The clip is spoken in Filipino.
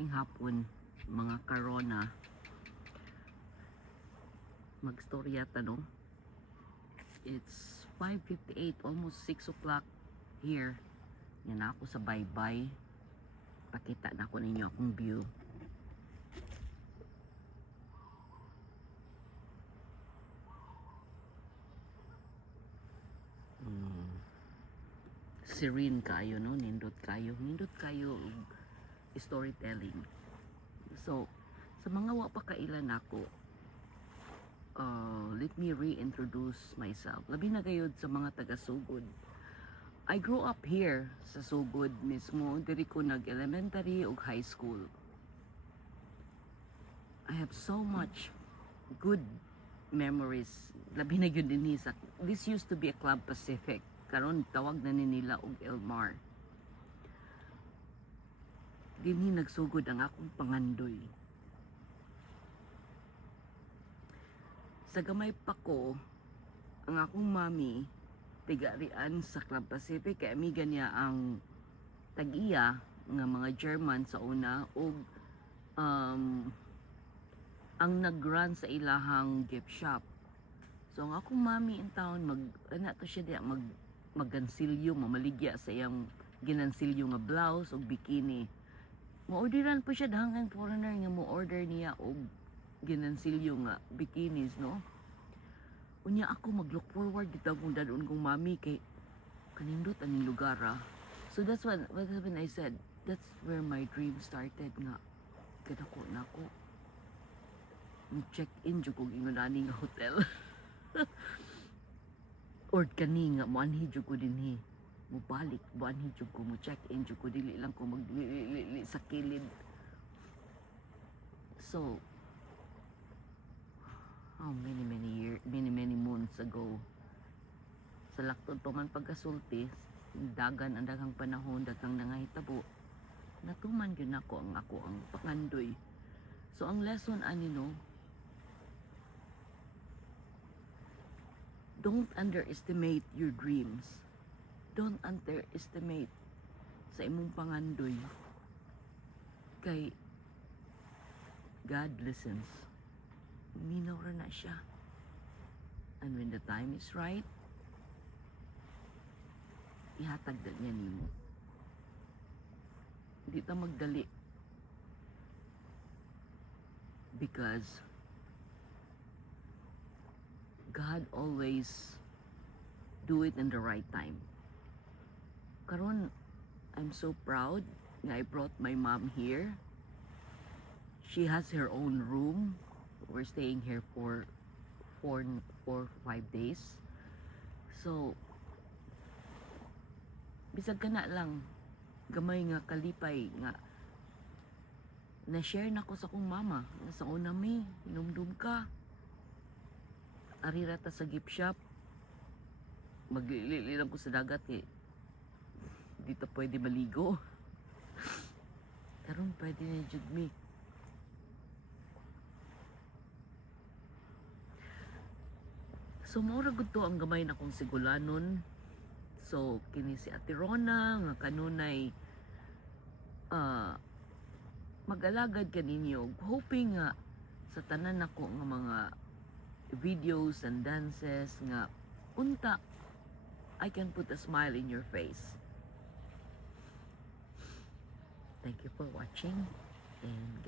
Maing hapon, mga karona. Magstorya tanong. It's 5:58, almost 6 o'clock here. Yan na ako sa bye-bye. Pakita na ako ninyo akong view. Serene kayo, no? Nindot kayo storytelling. So, sa mga wa pa kailan ako, let me reintroduce myself. Labi na gayud sa mga taga-Sugod. I grew up here sa Sugod mismo. Diri ko nag-elementary ug high school. I have so much good memories. Labi na gyud dinhi sa this used to be a Club Pacific. Karon tawag na ni nila og Elmar. Dinhi nagsugod ang akong pangandoy. Sa gamay pa ko, ang akong mami tigarian sa Club Pacific, kay amiga niya ang tag-iya nga mga German sa una ug ang nag-run sa ilahang gift shop. So ang akong mami in town ana to siya diya maggansilyo, mamaligya sa iyang ginansilyo nga blouse ug bikini. Mo-orderan po siya dahangang foreigner nga mo-order niya og ginansilyo nga bikinis, no? Unya ako mag-look forward dito kung dadon kong mami kay kanindot ang lugar. So that's when I said, that's where my dream started nga. Kadako na ako. Check-in jud kog ingon ani nga hotel. Or kani nga moanhi jud ko dinhi. Mubalik buanhi jud ko mo check-in jud ko, dili lang ko maglili sa kilid. So many months ago, sa laktod pa man pagkasulti, dagan ang daghang panahon, daghang nangahitabo, natuman gyud nako ang pangandoy. So ang lesson ani, no, don't underestimate your dreams. Don't underestimate sa imong pangandoy. Kay God listens. Minaw ra na siya. And when the time is right, ihatag na niya nimo. Hindi ta magdali. Because God always do it in the right time. Karon, I'm so proud nga I brought my mom here. She has her own room. We're staying here for 4 or 5 days. So, bisag ka na lang, gamay nga kalipay nga na-share na ko sa kong mama. Sa una may, hinumdum ka. Arira ta sa gift shop. Maglili lang ko sa dagat eh. Dito pwede maligo. Karon pwede na jud mi. So maura gud to ang gamay na kong sigulanon. So kini si Ate Rona nga kanunay mag-alagad kaninyo, hoping nga sa tanan nako nga mga videos and dances nga unta I can put a smile in your face. Thank you for watching and